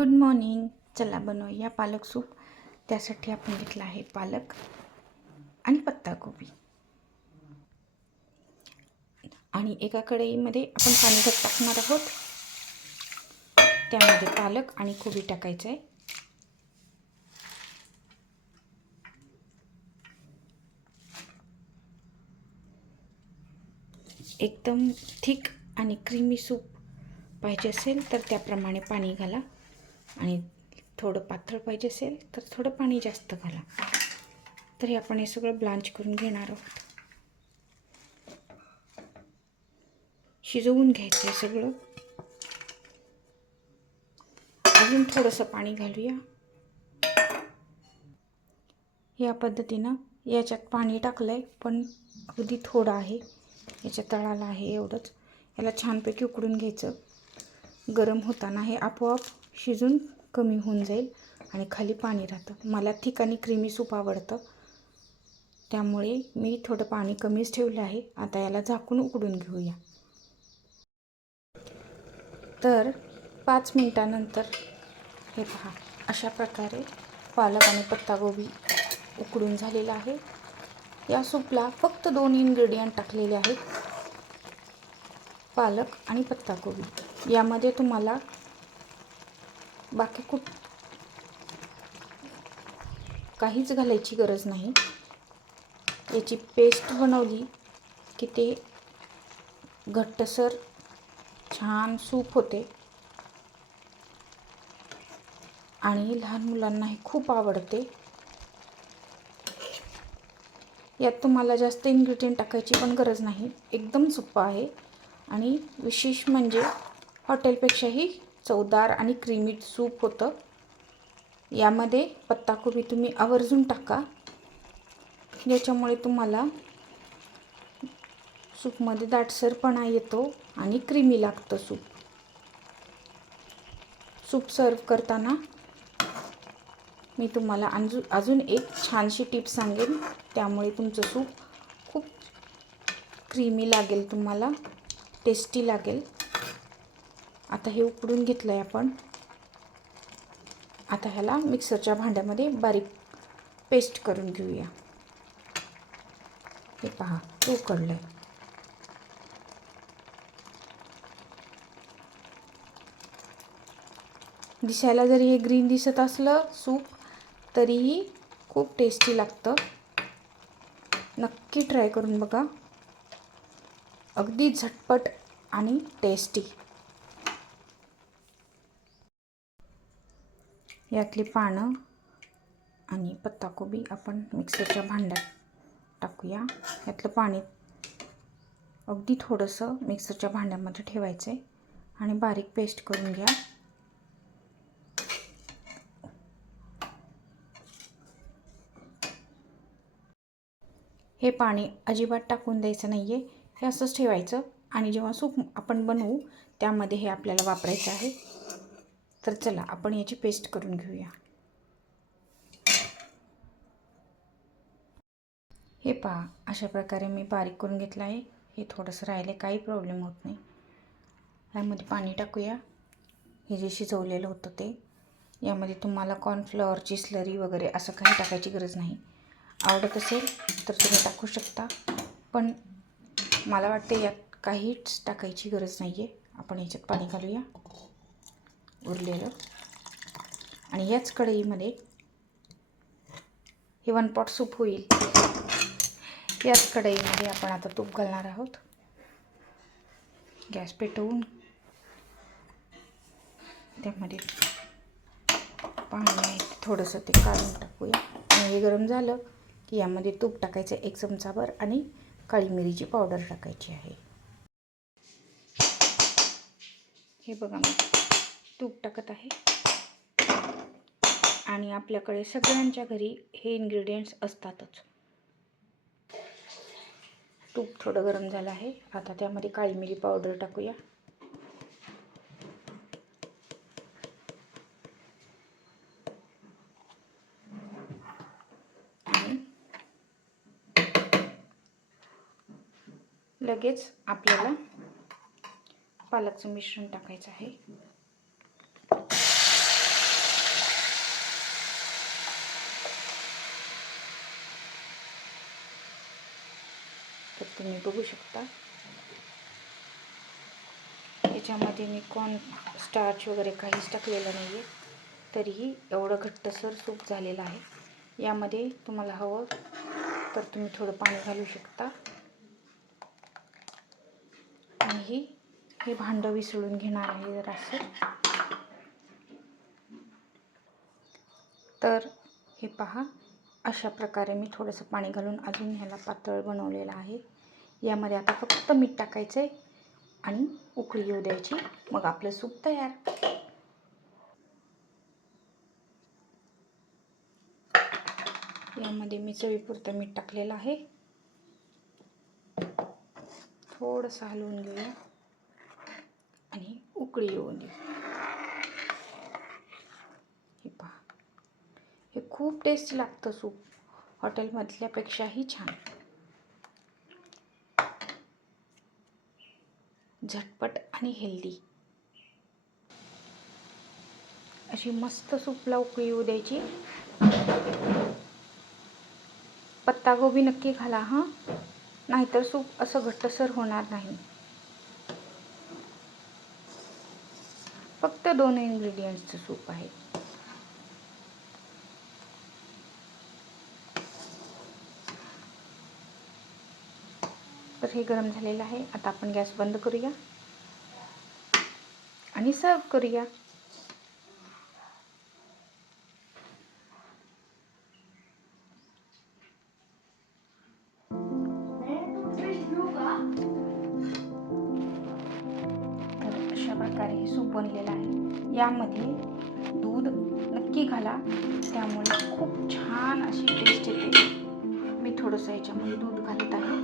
Good morning. चला बनवूया पालक सूप. त्यासाठी आपण घेतला आहे पालक आणि पत्ताकोबी. आणि एका कढईमध्ये आपण पाणी टाकणार आहोत. त्यामध्ये पालक आणि कोबी टाकायचं आहे. एकदम थिक आणि क्रीमी सूप पाहिजे असेल तर त्याप्रमाणे पाणी घाला, आणि थोडं पातळ पाहिजे असेल तर थोडं पाणी जास्त घाला. तरी आपण हे सगळं ब्लांच करून घेणार आहोत. शिजवून घ्यायचं आहे सगळं. अजून थोडंसं पाणी घालूया. या पद्धतीनं याच्यात पाणी टाकलं आहे, पण अगदी थोडं आहे. याच्या तळाला आहे एवढंच. याला छानपैकी उकडून घ्यायचं. गरम होताना हे आपोआप शिजून कमी होऊन जाईल आणि खाली पाणी राहतं. मला थिक आणि क्रीमी सूप आवडतं, त्यामुळे मी थोडं पाणी कमीच ठेवलं आहे. आता याला झाकून उकडून घेऊया. तर 5 मिनिटानंतर हे पहा, अशा प्रकारे पालक आणि पत्ताकोबी उकडून झालेला आहे. या सूपला फक्त 2 इन्ग्रेडियंट टाकलेले आहेत, पालक आणि पत्ताकोबी. यामध्ये तुम्हाला बाकी काहीच घालायची गरज नाही. याची पेस्ट बनवली की ते घट्टसर छान सूप होते आणि लहान मुलांना हे खूप आवडते. यात तुम्हाला जास्त इन्ग्रेडियंट टाकायची पण गरज नाही. एकदम सोपं आहे आणि विशेष म्हणजे हॉटेलपेक्षाही चवदार आणि क्रीमी सूप होतं. यामध्ये पत्ताकोबी तुम्ही आवर्जून टाका, याच्यामुळे तुम्हाला सूपमध्ये दाटसरपणा येतो आणि क्रीमी लागतं सूप. सूप सर्व करताना मी तुम्हाला अजून एक छानशी टिप सांगेन, त्यामुळे तुमचं सूप खूप क्रीमी लागेल, तुम्हाला टेस्टी लागेल. आता हे उकडून घेतलं आहे आपण. आता ह्याला मिक्सरच्या भांड्यामध्ये बारीक पेस्ट करून घेऊया. हे पहा, ते उकडलं आहे. दिसायला जरी हे ग्रीन दिसत असलं सूप, तरीही खूप टेस्टी लागतं. नक्की ट्राय करून बघा. अगदी झटपट आणि टेस्टी. यातली पानं आणि पत्ताकोबी आपण मिक्सरच्या भांड्यात टाकूया. यातलं पाणी अगदी थोडंसं मिक्सरच्या भांड्यामध्ये ठेवायचं आहे आणि बारीक पेस्ट करून घ्या. हे पाणी अजिबात टाकून द्यायचं नाही आहे. हे असंच ठेवायचं आणि जेव्हा सूप आपण बनवू त्यामध्ये हे आपल्याला वापरायचं आहे. तर चला आपण याची पेस्ट करून घेऊया. हे पहा, अशा प्रकारे मी बारीक करून घेतलं आहे. हे थोडंसं राहिले, काही प्रॉब्लेम होत नाही. यामध्ये पाणी टाकूया. हे जे शिजवलेलं होतं ते. यामध्ये तुम्हाला कॉर्नफ्लॉवरची स्लरी वगैरे असं काही टाकायची गरज नाही. आवडत असेल तर तुम्ही टाकू शकता, पण मला वाटते यात काहीच टाकायची गरज नाही आहे. आपण याच्यात पाणी घालूया उरलेलं, आणि याच कढईमध्ये हे 1 पॉट सूप होईल. याच कढईमध्ये आपण आता तूप घालणार आहोत. गॅस पेटवून त्यामध्ये पाणी आहे थोडंसं ते काढून टाकूया. आणि हे गरम झालं की यामध्ये तूप टाकायचं 1 चमचाभर आणि काळी मिरीची पावडर टाकायची आहे. हे बघा, मी तूप टाकत आहे. आणि आपल्याकडे सगळ्यांच्या घरी हे इन्ग्रेडियंट्स असतातच. तूप थोडं गरम झालं आहे. आता त्यामध्ये काळी मिरी पावडर टाकूया. आणि लगेच आपल्याला पालकचं मिश्रण टाकायचं आहे. तुम्ही बघू शकता. याच्यामध्ये मी कॉर्न स्टार्च वगैरे काहीच टाकलेलं नाही आहे, तरीही एवढं घट्टसर सूप झालेलं आहे. यामध्ये तुम्हाला हवं तर तुम्ही थोडं पाणी घालू शकता. आणि हे भांडं विसळून घेणार आहे जरासं. तर हे पहा, अशा प्रकारे मी थोडंसं पाणी घालून अजून ह्याला पातळ बनवलेलं आहे. यामध्ये आता फक्त मीठ टाकायचं आहे आणि उकळी येऊ द्यायची, मग आपलं सूप तयार. यामध्ये मी चवीपुरतं मीठ टाकलेलं आहे. थोडंसं हलवून घेऊया आणि उकळी येऊन देऊ. हे पहा, हे खूप टेस्टी लागतं सूप, हॉटेलमधल्यापेक्षाही छान. झटपट आणि हेल्दी अशी मस्त सूपला उकळी येऊ द्यायची. पत्तागोबी नक्की घाला हां, नाहीतर सूप असं घट्टसर होणार नाही. फक्त 2 इन्ग्रेडियंट्सचं सूप आहे. तर हे गरम झालेलं आहे. आता आपण गॅस बंद करूया आणि सर्व करूया. तर अशा प्रकारे हे सूप बनलेलं आहे. यामध्ये दूध नक्की घाला, त्यामुळे खूप छान अशी टेस्ट येते. मी थोडंसं याच्यामध्ये दूध घालत आहे.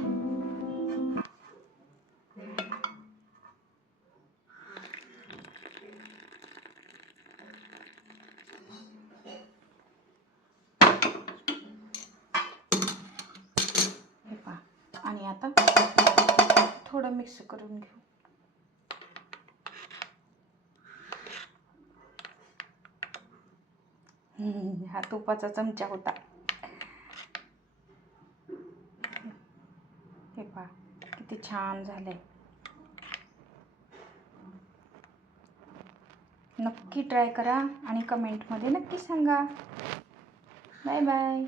हे पहा, आणि आता थोडं मिक्स करून घेऊ. हा तुपाचा चमचा होता. हे पहा किती छान झालंय. नक्की ट्राय करा आणि कमेंटमध्ये नक्की सांगा. Bye bye.